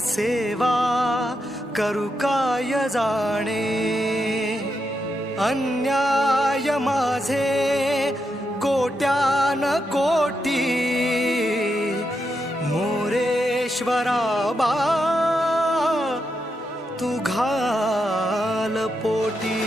सेवा करू काय जाणे, अन्याय माझे कोट्यान कोटी, मोरेश्वरा बा तू घाल पोटी.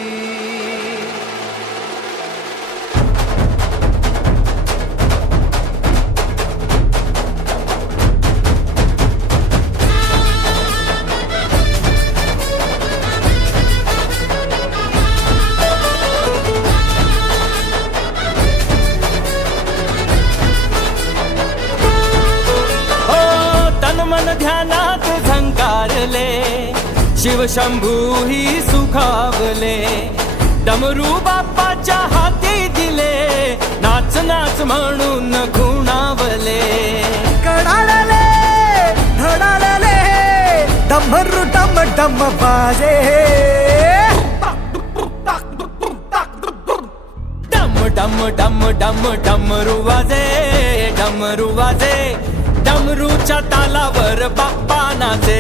मन ध्यानात झंकारले, शिवशंभू ही सुखावले. डमरू बाप्पाच्या हाती दिले, नाच नाच म्हणून खुणावले. कडाळले धडाळले डमरू डम डम बाजे, डम डम डम डम डमरू वाजे, डमरू वाजे. डमरूच्या तालावर बाप्पा नाचे,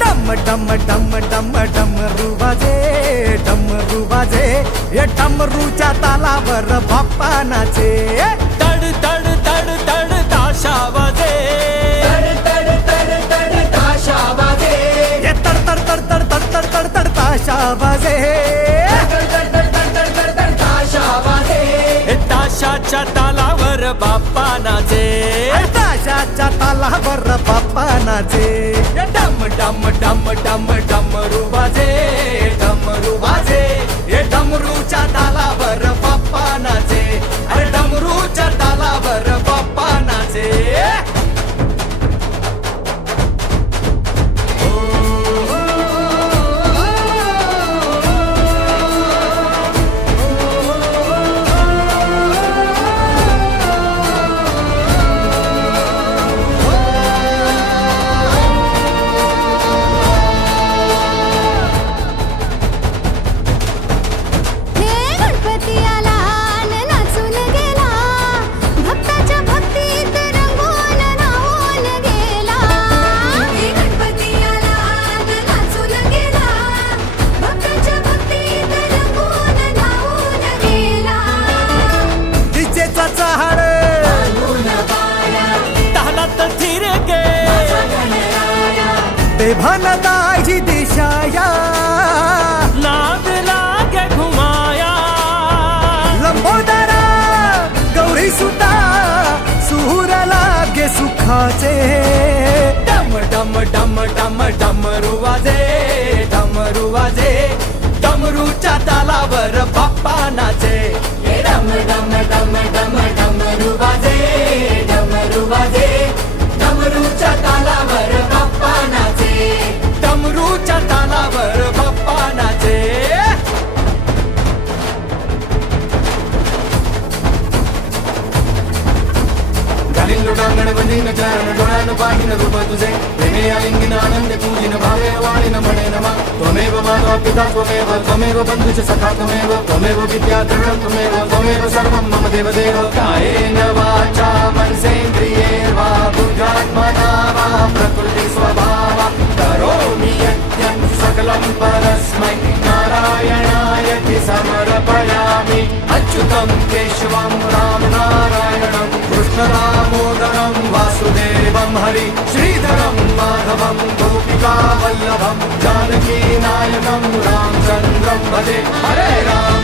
डम डम डम डम डमरू वाजे, डमरू वाजे. या डमरूच्या तालावर बाप्पा नाचे. तड तड तड तड ताशा वाजे, तड तड तड तड ताशा वाजे. ये तड तड तड तड तड तड तड तड ताशा वाजे, तड तड तड तड तड तड ताशा वाजे. ताशाच्या तालावर बाप्पा नाचे, ताशाच्या तालावर बाप्पा नाचे. डम डम डम डम डमरू वाजे, डमरू वाजे. हे डमरूच्या तालावर बाप्पा नाचे, अरे डमरूच्या तालावर बाप्पा नाचे. ते भानदाही दिशाया, नाद लागे घुमाया. लंबोदरा गौरी सुता सुर लागे सुखाचे. डम डम डम डम डमरू वाजे, डमरू वाजे. डमरूच्या तालावर बाप्पा नाचे. डम डम डम डम डमरू वाजे, डमरू वाजे. डमरूच्या तालावर बाप्पा नाचे, डमरूच्या तालावर बाप्पा नाचे. घालीन लोटांगण बंदीन चरण डोळ्यानं पाहिन रूप तुझे. प्रेमे आलिंगन आनंद पूजिन भावे वाळीन म्हणे नमा. त्वमेव माता पिता त्वमेव, त्वमेव बंधुश्च सखा त्वमेव, त्वमेव विद्या द्रविणं त्वमेव, त्वमेव सर्वं मम देवदेव. कायेन वाचा मनसेन्द्रियैर्वा बुद्ध्यात्मना वा प्रकृति स्वभावा करोमि यद्यं सकलं परस्मै नारायणायति समर्पयामि. अच्युतं केशवं राम नारायणं कृष्णदामोदरं वासुदेवं हरि श्रीधरं माधवं गोपिका वल्लभं जानकी नायकं रामचन्द्रं भजे. हरे राम